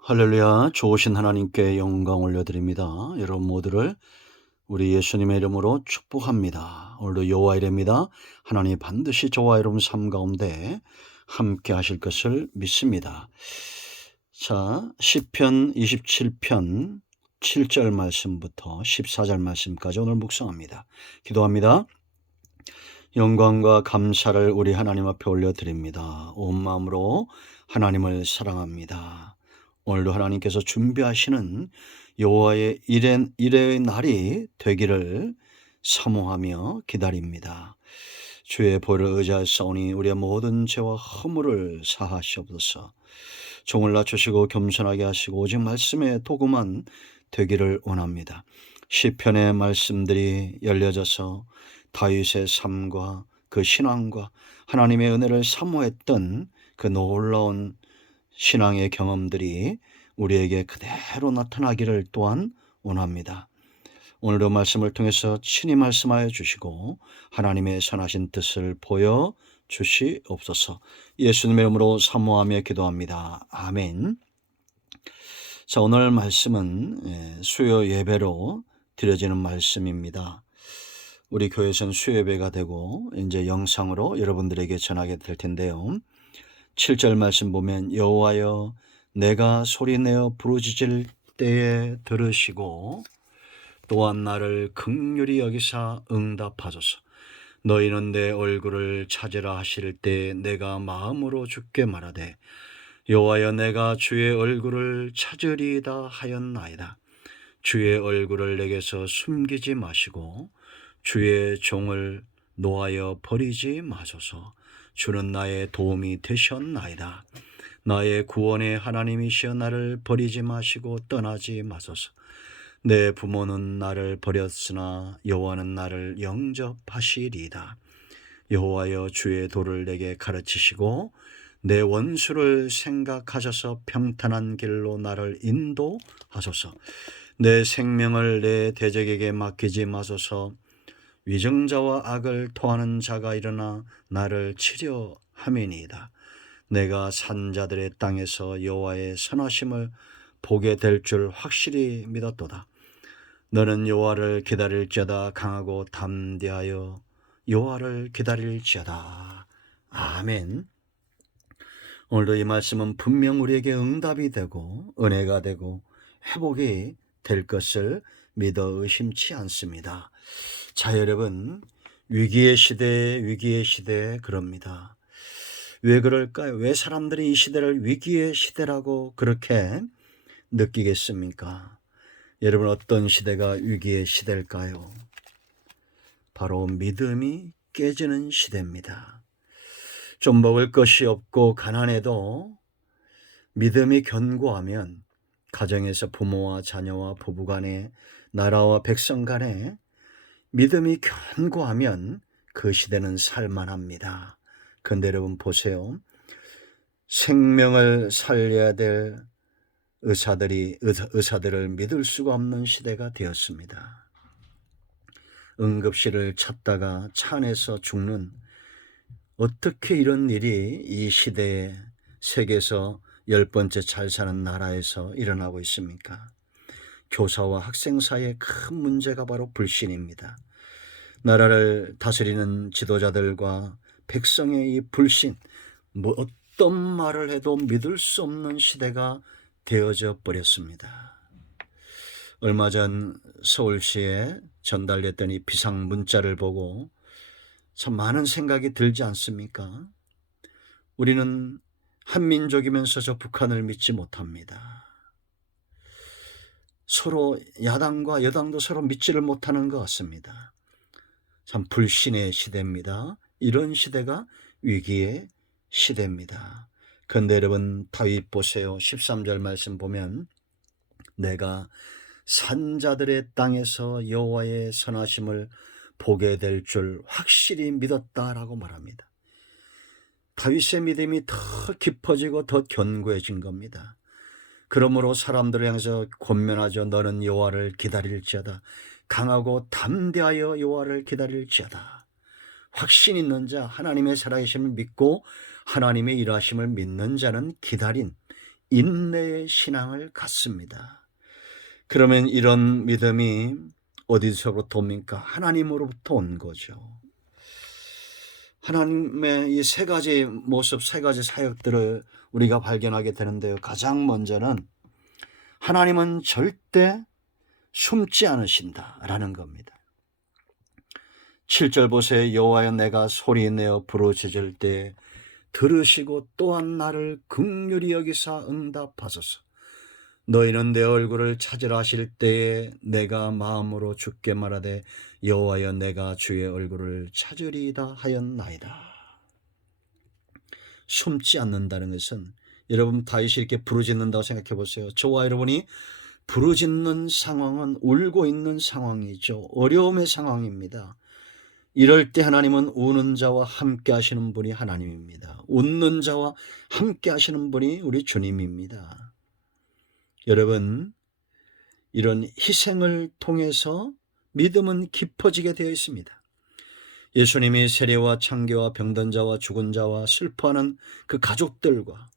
할렐루야, 좋으신 하나님께 영광 올려드립니다. 여러분 모두를 우리 예수님의 이름으로 축복합니다. 오늘도 여호와 이름입니다. 하나님이 반드시 저와 여러분 삶 가운데 함께 하실 것을 믿습니다. 자, 시편 27편 7절 말씀부터 14절 말씀까지 오늘 묵상합니다. 기도합니다. 영광과 감사를 우리 하나님 앞에 올려드립니다. 온 마음으로 하나님을 사랑합니다. 오늘도 하나님께서 준비하시는 여호와의 일의 날이 되기를 사모하며 기다립니다. 주의 보혈을 의지하사오니 우리의 모든 죄와 허물을 사하시옵소서. 종을 낮추시고 겸손하게 하시고 오직 말씀의 도구만 되기를 원합니다. 시편의 말씀들이 열려져서 다윗의 삶과 그 신앙과 하나님의 은혜를 사모했던 그 놀라운 신앙의 경험들이 우리에게 그대로 나타나기를 또한 원합니다. 오늘도 말씀을 통해서 친히 말씀하여 주시고 하나님의 선하신 뜻을 보여 주시옵소서. 예수님의 이름으로 사모하며 기도합니다. 아멘. 자, 오늘 말씀은 수요 예배로 드려지는 말씀입니다. 우리 교회에서는 수요 예배가 되고 이제 영상으로 여러분들에게 전하게 될 텐데요. 7절 말씀 보면 여호와여 내가 소리내어 부르짖을 때에 들으시고 또한 나를 긍휼히 여기사 응답하소서. 너희는 내 얼굴을 찾으라 하실 때 내가 마음으로 주께 말하되 여호와여 내가 주의 얼굴을 찾으리이다 하였나이다. 주의 얼굴을 내게서 숨기지 마시고 주의 종을 노하여 버리지 마소서. 주는 나의 도움이 되셨나이다. 나의 구원의 하나님이시여 나를 버리지 마시고 떠나지 마소서. 내 부모는 나를 버렸으나 여호와는 나를 영접하시리이다. 여호와여 주의 도를 내게 가르치시고 내 원수를 생각하셔서 평탄한 길로 나를 인도하소서. 내 생명을 내 대적에게 맡기지 마소서. 위증자와 악을 토하는 자가 일어나 나를 치려 함이니이다. 내가 산자들의 땅에서 여호와의 선하심을 보게 될 줄 확실히 믿었도다. 너는 여호와를 기다릴지어다. 강하고 담대하여 여호와를 기다릴지어다. 아멘. 오늘도 이 말씀은 분명 우리에게 응답이 되고 은혜가 되고 회복이 될 것을 믿어 의심치 않습니다. 자, 여러분, 위기의 시대에 그럽니다. 왜 그럴까요? 왜 사람들이 이 시대를 위기의 시대라고 그렇게 느끼겠습니까? 여러분, 어떤 시대가 위기의 시대일까요? 바로 믿음이 깨지는 시대입니다. 좀 먹을 것이 없고 가난해도 믿음이 견고하면 가정에서 부모와 자녀와 부부 간에 나라와 백성 간에 믿음이 견고하면 그 시대는 살만합니다. 그런데 여러분 보세요. 생명을 살려야 될 의사들을 믿을 수가 없는 시대가 되었습니다. 응급실을 찾다가 차 안에서 죽는, 어떻게 이런 일이 이 시대에 세계에서 10번째 잘 사는 나라에서 일어나고 있습니까? 교사와 학생 사이의 큰 문제가 바로 불신입니다. 나라를 다스리는 지도자들과 백성의 이 불신, 어떤 말을 해도 믿을 수 없는 시대가 되어져 버렸습니다. 얼마 전 서울시에 전달됐던 이 비상 문자를 보고 참 많은 생각이 들지 않습니까? 우리는 한민족이면서 저 북한을 믿지 못합니다. 서로 야당과 여당도 서로 믿지를 못하는 것 같습니다. 참 불신의 시대입니다. 이런 시대가 위기의 시대입니다. 그런데 여러분 다윗 보세요. 13절 말씀 보면 내가 산자들의 땅에서 여호와의 선하심을 보게 될 줄 확실히 믿었다라고 말합니다. 다윗의 믿음이 더 깊어지고 더 견고해진 겁니다. 그러므로 사람들을 향해서 권면하죠. 너는 여호와를 기다릴지어다. 강하고 담대하여 여호와를 기다릴지어다. 확신 있는 자, 하나님의 살아계심을 믿고 하나님의 일하심을 믿는 자는 기다린, 인내의 신앙을 갖습니다. 그러면 이런 믿음이 어디서부터 옵니까? 하나님으로부터 온 거죠. 하나님의 이 세 가지 모습, 세 가지 사역들을 우리가 발견하게 되는데요. 가장 먼저는 하나님은 절대 숨지 않으신다라는 겁니다. 7절 보세요. 여호와여 내가 소리내어 부르짖을 때 들으시고 또한 나를 긍휼히 여기사 응답하소서. 너희는 내 얼굴을 찾으라 하실 때에 내가 마음으로 주께 말하되 여호와여 내가 주의 얼굴을 찾으리이다 하였나이다. 숨지 않는다는 것은 여러분 다윗이 이렇게 부르짖는다고 생각해 보세요. 저와 여러분이 부르짖는 상황은 울고 있는 상황이죠. 어려움의 상황입니다. 이럴 때 하나님은 우는 자와 함께 하시는 분이 하나님입니다. 웃는 자와 함께 하시는 분이 우리 주님입니다. 여러분, 이런 희생을 통해서 믿음은 깊어지게 되어 있습니다. 예수님이 세례와 창교와 병든 자와 죽은 자와 슬퍼하는 그 가족들과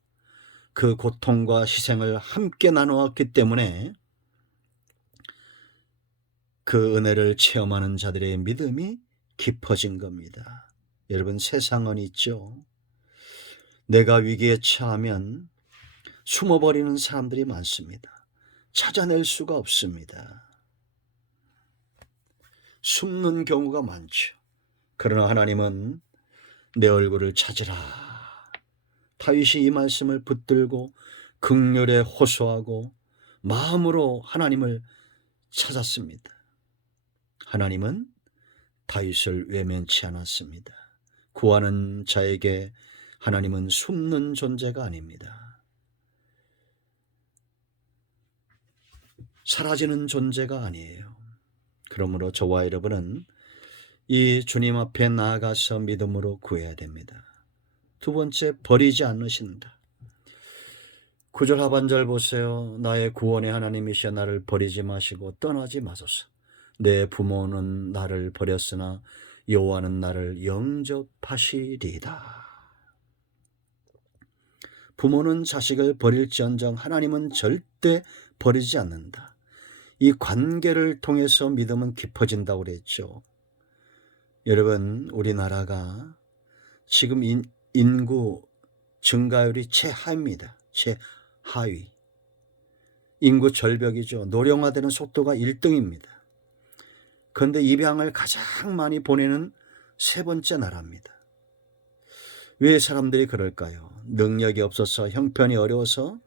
그 고통과 희생을 함께 나누었기 때문에 그 은혜를 체험하는 자들의 믿음이 깊어진 겁니다. 여러분, 세상은 있죠. 내가 위기에 처하면 숨어버리는 사람들이 많습니다. 찾아낼 수가 없습니다. 숨는 경우가 많죠. 그러나 하나님은 내 얼굴을 찾으라. 다윗이 이 말씀을 붙들고 긍휼에 호소하고 마음으로 하나님을 찾았습니다. 하나님은 다윗을 외면치 않았습니다. 구하는 자에게 하나님은 숨는 존재가 아닙니다. 사라지는 존재가 아니에요. 그러므로 저와 여러분은 이 주님 앞에 나아가서 믿음으로 구해야 됩니다. 두 번째, 버리지 않으신다. 9절 하반절 보세요. 나의 구원의 하나님이시여 나를 버리지 마시고 떠나지 마소서. 내 부모는 나를 버렸으나 여호와는 나를 영접하시리이다. 부모는 자식을 버릴지언정 하나님은 절대 버리지 않는다. 이 관계를 통해서 믿음은 깊어진다고 그랬죠. 여러분, 우리나라가 지금 인구 증가율이 최하입니다. 최하위. 인구 절벽이죠. 노령화되는 속도가 1등입니다. 그런데 입양을 가장 많이 보내는 세 번째 나라입니다. 왜 사람들이 그럴까요? 능력이 없어서, 형편이 어려워서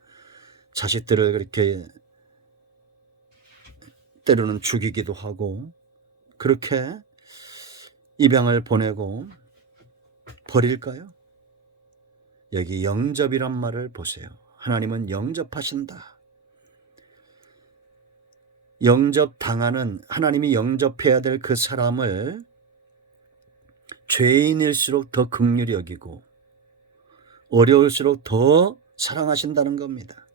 자식들을 그렇게 때로는 죽이기도 하고 그렇게 입양을 보내고 버릴까요? 여기 영접이란 말을 보세요. 하나님은 영접하신다. 영접당하는, 하나님이 영접해야 될 그 사람을 죄인일수록 더 긍휼히 여기고 어려울수록 더 사랑하신다는 겁니다.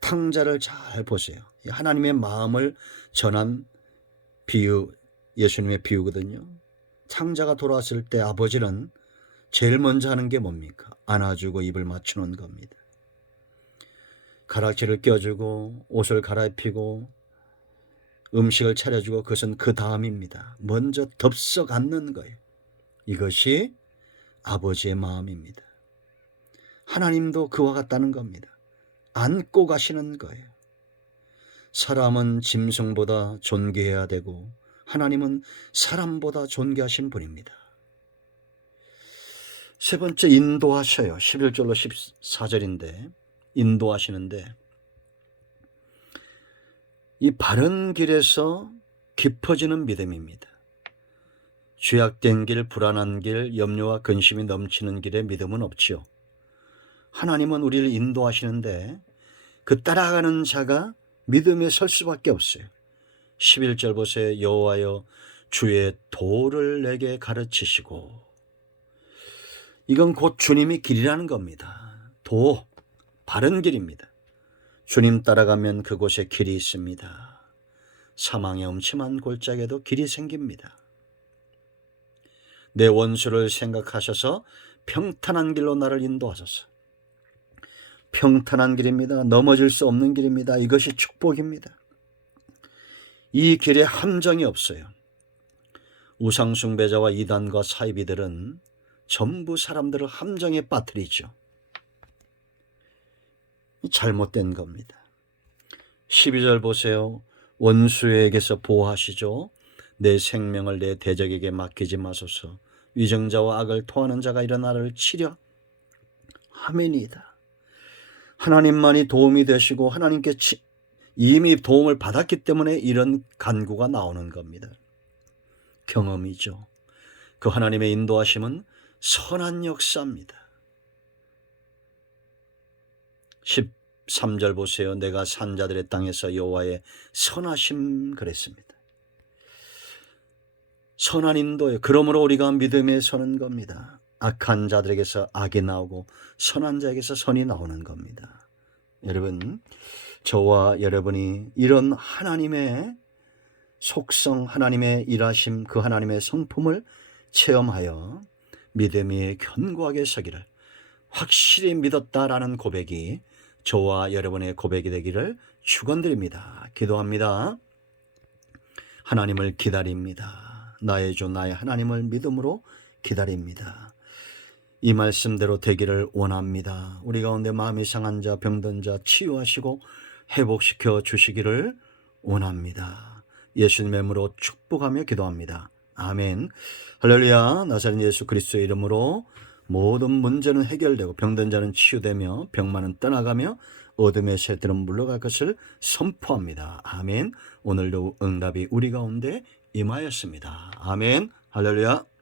탕자를 잘 보세요. 하나님의 마음을 전한 비유, 예수님의 비유거든요. 탕자가 돌아왔을 때 아버지는 제일 먼저 하는 게 뭡니까? 안아주고 입을 맞추는 겁니다. 가락지를 껴주고 옷을 갈아입히고 음식을 차려주고 그것은 그 다음입니다. 먼저 덥석 안는 거예요. 이것이 아버지의 마음입니다. 하나님도 그와 같다는 겁니다. 안고 가시는 거예요. 사람은 짐승보다 존귀해야 되고 하나님은 사람보다 존귀하신 분입니다. 세 번째, 인도하셔요. 11절로 14절인데 인도하시는데 이 바른 길에서 깊어지는 믿음입니다. 죄악된 길, 불안한 길, 염려와 근심이 넘치는 길에 믿음은 없지요. 하나님은 우리를 인도하시는데 그 따라가는 자가 믿음에 설 수밖에 없어요. 11절 보세요. 여호와여 주의 도를 내게 가르치시고. 이건 곧 주님이 길이라는 겁니다. 도, 바른 길입니다. 주님 따라가면 그곳에 길이 있습니다. 사망의 음침한 골짜기에도 길이 생깁니다. 내 원수를 생각하셔서 평탄한 길로 나를 인도하소서. 평탄한 길입니다. 넘어질 수 없는 길입니다. 이것이 축복입니다. 이 길에 함정이 없어요. 우상숭배자와 이단과 사이비들은 전부 사람들을 함정에 빠뜨리죠. 잘못된 겁니다. 12절 보세요. 원수에게서 보호하시죠. 내 생명을 내 대적에게 맡기지 마소서. 위정자와 악을 토하는 자가 일어나를 치려 하매니이다. 하나님만이 도움이 되시고 하나님께 이미 도움을 받았기 때문에 이런 간구가 나오는 겁니다. 경험이죠. 그 하나님의 인도하심은 선한 역사입니다. 13절 보세요. 내가 산자들의 땅에서 여호와의 선하심 그랬습니다. 선한 인도예요. 그러므로 우리가 믿음에 서는 겁니다. 악한 자들에게서 악이 나오고 선한 자에게서 선이 나오는 겁니다. 여러분, 저와 여러분이 이런 하나님의 속성, 하나님의 일하심, 그 하나님의 성품을 체험하여 믿음이 견고하게 서기를, 확실히 믿었다라는 고백이 저와 여러분의 고백이 되기를 축원드립니다. 기도합니다. 하나님을 기다립니다. 나의 주 나의 하나님을 믿음으로 기다립니다. 이 말씀대로 되기를 원합니다. 우리 가운데 마음이 상한 자, 병든 자 치유하시고 회복시켜 주시기를 원합니다. 예수님의 이름으로 축복하며 기도합니다. 아멘. 할렐루야. 나사렛 예수 그리스도의 이름으로 모든 문제는 해결되고 병든 자는 치유되며 병만은 떠나가며 어둠의 새들은 물러갈 것을 선포합니다. 아멘. 오늘도 응답이 우리 가운데 임하였습니다. 아멘. 할렐루야.